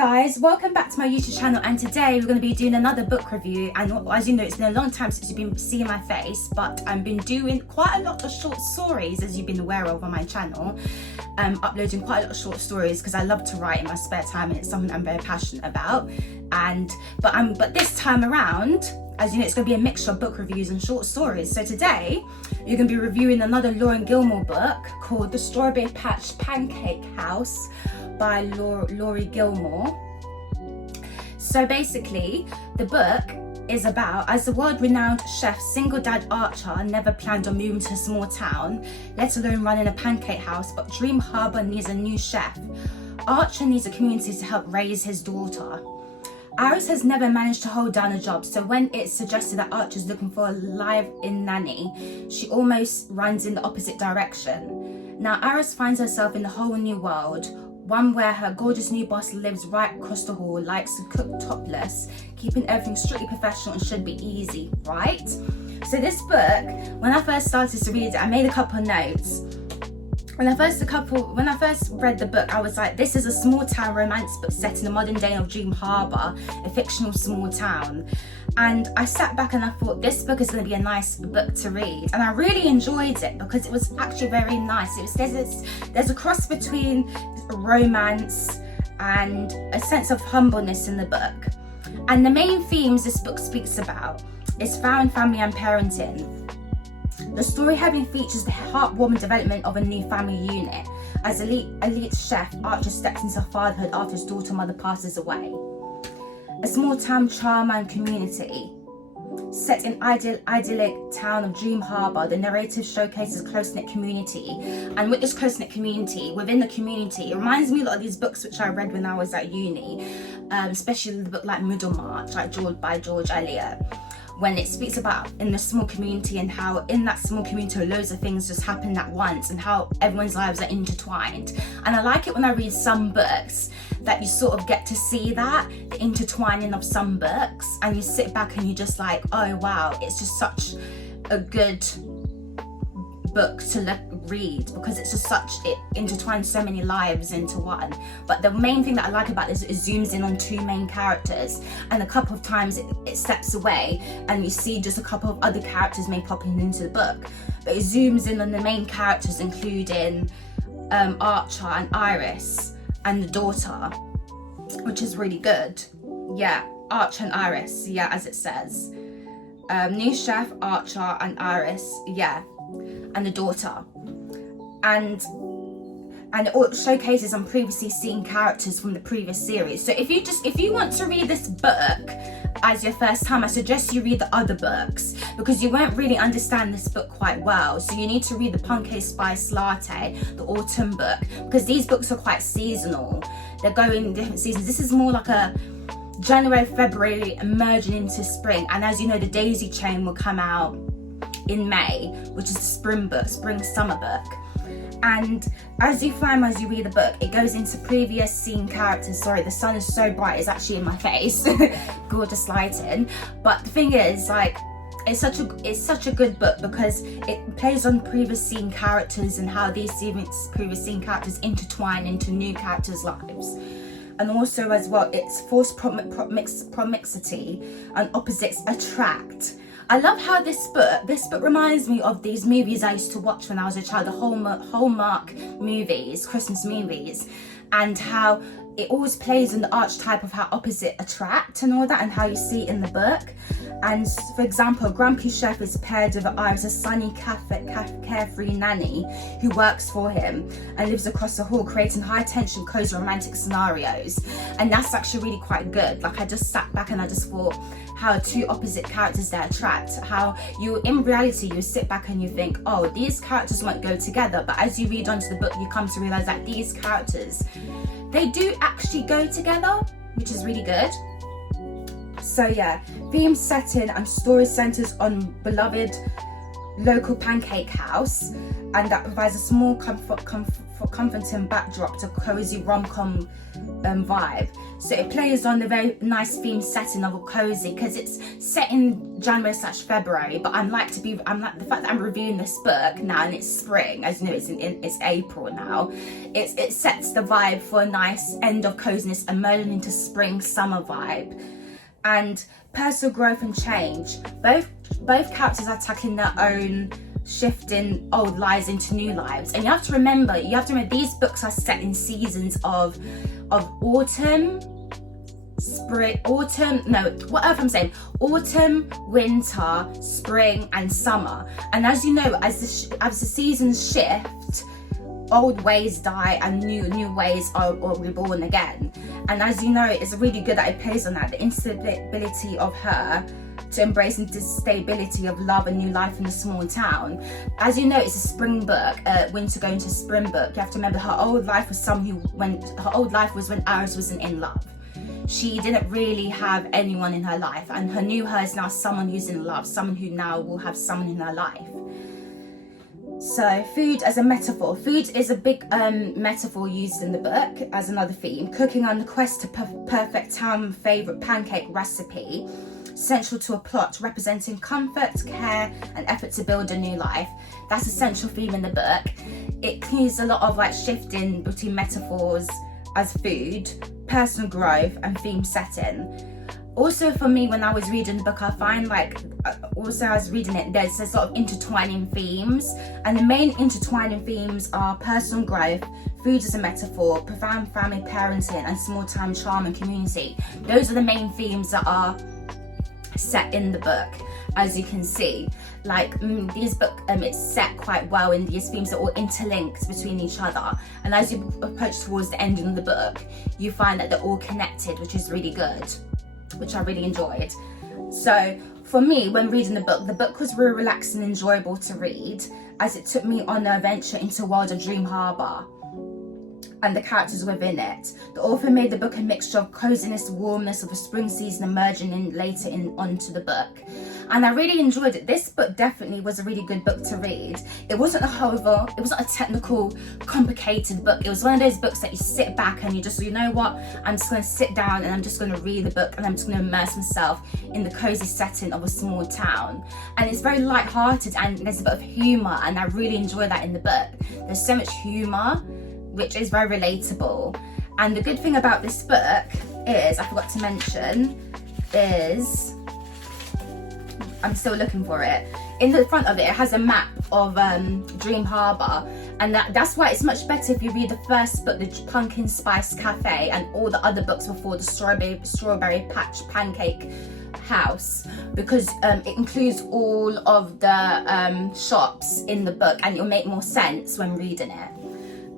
guys, welcome back to my YouTube channel, and today we're going to be doing another book review. And as you know, it's been a long time since you've been seeing my face, but I've been doing quite a lot of short stories, as you've been aware of on my channel. Uploading quite a lot of short stories because I love to write in my spare time and it's something I'm very passionate about. But this time around, as you know, it's going to be a mixture of book reviews and short stories. So today you're going to be reviewing another Gilmore book called The Strawberry Patch Pancake House by Laurie Gilmore. So basically, the book is about, as the world-renowned chef, single dad Archer never planned on moving to a small town, let alone running a pancake house, but Dream Harbour needs a new chef. Archer needs a community to help raise his daughter. Iris has never managed to hold down a job, so when it's suggested that Archer's looking for a live-in nanny, she almost runs in the opposite direction. Now Iris finds herself in a whole new world, one where her gorgeous new boss lives right across the hall, likes to cook topless, keeping everything strictly professional and should be easy, right? So this book, when I first started to read it, I made a couple of notes. When I first read the book, I was like, this is a small town romance book set in the modern day of Dream Harbour, a fictional small town. And I sat back and I thought, this book is going to be a nice book to read. And I really enjoyed it because it was actually very nice. There's a cross between romance and a sense of humbleness in the book. And the main themes this book speaks about is found family and parenting. The story heavily features the heartwarming development of a new family unit. As elite chef, Archer steps into fatherhood after his daughter mother passes away. A small town charm and community. Set in idyllic town of Dream Harbour, the narrative showcases close-knit community. And with this close-knit community, within the community, it reminds me a lot of these books which I read when I was at uni, especially the book like Middlemarch, by George Eliot, when it speaks about in the small community and how in that small community loads of things just happen at once and how everyone's lives are intertwined. And I like it when I read some books that you sort of get to see that, the intertwining of some books, and you sit back and you're just like, oh wow, it's just such a good book to read because it intertwines so many lives into one. But the main thing that I like about this is it zooms in on two main characters, and a couple of times it steps away and you see just a couple of other characters may pop into the book, but it zooms in on the main characters, including Archer and Iris and the daughter, which is really good. Yeah, Archer and Iris, yeah, as it says. New chef, Archer and Iris, yeah, and the daughter. And it all showcases some previously seen characters from the previous series. So if you want to read this book as your first time, I suggest you read the other books because you won't really understand this book quite well. So you need to read the Pumpkin Spice Latte, the autumn book, because these books are quite seasonal. They're going in different seasons. This is more like a January, February, merging into spring. And as you know, the Daisy Chain will come out in May, which is the spring-summer book. And as you read the book, it goes into previous scene characters. Sorry, the sun is so bright, it's actually in my face. Gorgeous lighting. But the thing is, like, it's such a good book because it plays on previous scene characters and how these previous scene characters intertwine into new characters' lives. And also as well, it's forced promixity and opposites attract. I love how this book reminds me of these movies I used to watch when I was a child, the Hallmark movies, Christmas movies, and how it always plays in the archetype of how opposite attract and all that, and how you see it in the book. And for example, a grumpy chef is paired with Iris, a sunny, carefree nanny who works for him and lives across the hall, creating high-tension, cozy, romantic scenarios. And that's actually really quite good. Like, I just sat back and I just thought how two opposite characters there attract. How in reality, you sit back and you think, oh, these characters won't go together. But as you read onto the book, you come to realize that these characters, they do actually go together, which is really good. So yeah, theme setting and story centers on beloved local pancake house, and that provides a small comforting backdrop to cozy rom-com vibe. So it plays on the very nice theme setting of a cozy, because it's set in January/February, but I'm like the fact that I'm reviewing this book now and it's spring, as you know, it's April now. It sets the vibe for a nice end of coziness and merging into spring summer vibe. And personal growth and change. Both characters are tackling their own shifting old lives into new lives, and you have to remember these books are set in seasons of autumn, winter, spring and summer. And as you know, as the seasons shift, old ways die and new ways are reborn again. And as you know, it's really good that it plays on that, the instability of her to embrace the stability of love and new life in a small town. As you know, it's a spring book, winter going to spring book. You have to remember her old life was when Iris wasn't in love. She didn't really have anyone in her life, and her new her is now someone who's in love, someone who now will have someone in her life. So food as a metaphor. Food is a big metaphor used in the book as another theme. Cooking on the quest to perfect town favourite pancake recipe, central to a plot representing comfort, care and effort to build a new life. That's a central theme in the book. It includes a lot of like shifting between metaphors as food, personal growth and theme setting. Also for me, when I was reading the book, I find there's a lot of intertwining themes, and the main intertwining themes are personal growth, food as a metaphor, profound family parenting and small town charm and community. Those are the main themes that are set in the book. As you can see, these book it's set quite well in these themes that are all interlinked between each other, and as you approach towards the ending of the book, you find that they're all connected, which is really good, which I really enjoyed. So for me, when reading the book was really relaxing and enjoyable to read, as it took me on an adventure into a world of Dream Harbour and the characters within it. The author made the book a mixture of coziness, warmness of a spring season emerging onto the book. And I really enjoyed it. This book definitely was a really good book to read. It wasn't a technical, complicated book. It was one of those books that you sit back and you just, you know what, I'm just going to sit down and I'm just going to read the book and I'm just going to immerse myself in the cozy setting of a small town. And it's very light-hearted and there's a bit of humour, and I really enjoy that in the book. There's so much humour, which is very relatable. And the good thing about this book is, I forgot to mention, is, I'm still looking for it. In the front of it, it has a map of Dream Harbour, and that's why it's much better if you read the first book, the Pumpkin Spice Cafe, and all the other books before the Strawberry Patch Pancake House, because it includes all of the shops in the book, and it'll make more sense when reading it.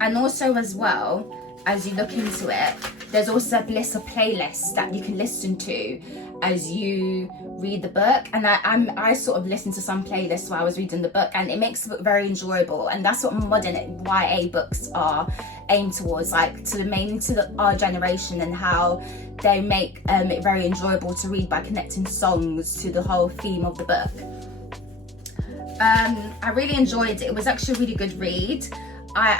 And also as well, as you look into it, there's also a list of playlists that you can listen to as you read the book. And I sort of listened to some playlists while I was reading the book, and it makes the book very enjoyable. And that's what modern YA books are aimed towards, our generation, and how they make it very enjoyable to read by connecting songs to the whole theme of the book. I really enjoyed it. It was actually a really good read. I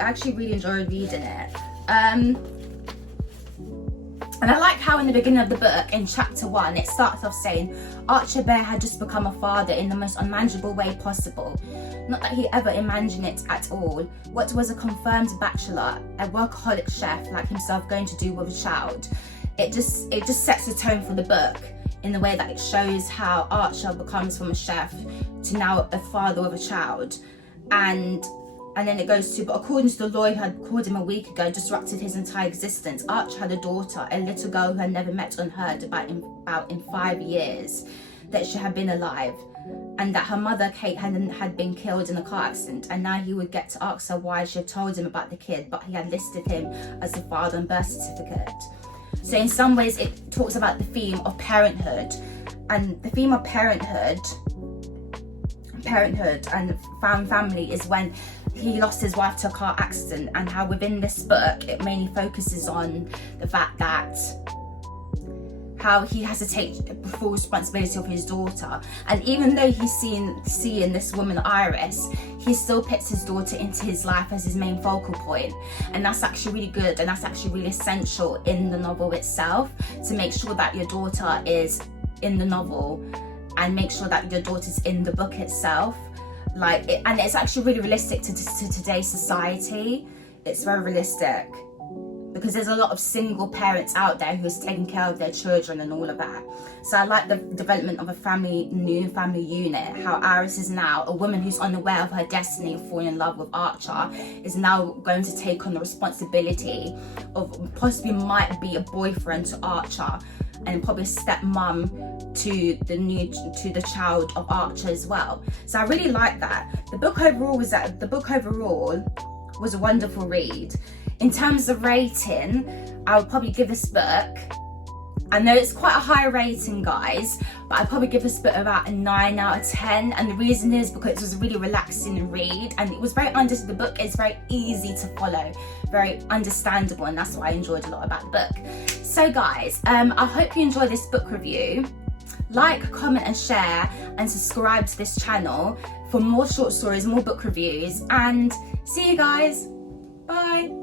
actually really enjoyed reading it. And I like how in the beginning of the book, in chapter 1, it starts off saying, Archer Bear had just become a father in the most unmanageable way possible. Not that he ever imagined it at all. What was a confirmed bachelor, a workaholic chef like himself, going to do with a child? It just sets the tone for the book in the way that it shows how Archer becomes from a chef to now a father with a child. And then it goes to, but according to the lawyer who had called him a week ago, disrupted his entire existence. Archer had a daughter, a little girl who had never met or heard about in 5 years, that she had been alive, and that her mother, Kate, had been killed in a car accident. And now he would get to ask her why she had told him about the kid, but he had listed him as the father and birth certificate. So in some ways, it talks about the theme of parenthood, and the theme of parenthood and family is when he lost his wife to a car accident, and how within this book it mainly focuses on the fact that how he has to take full responsibility of his daughter. And even though he's seeing this woman Iris, he still puts his daughter into his life as his main focal point. And that's actually really good, and that's actually really essential in the novel itself, to make sure that your daughter is in the novel and make sure that your daughter's in the book itself. And it's actually really realistic to today's society. It's very realistic, because there's a lot of single parents out there who's taking care of their children and all of that. So I like the development of a new family unit, how Iris is now a woman who's unaware of her destiny of falling in love with Archer, is now going to take on the responsibility of possibly might be a boyfriend to Archer, and probably a stepmom to the child of Archer as well. So I really like that. The book overall was a wonderful read. In terms of rating, I would probably give this book, I know it's quite a high rating, guys, but I'd probably give this book about a 9 out of 10. And the reason is because it was a really relaxing read, and it was the book is very easy to follow, very understandable, and that's what I enjoyed a lot about the book. So guys, I hope you enjoyed this book review. Like, comment and share, and subscribe to this channel for more short stories, more book reviews, and see you guys. Bye.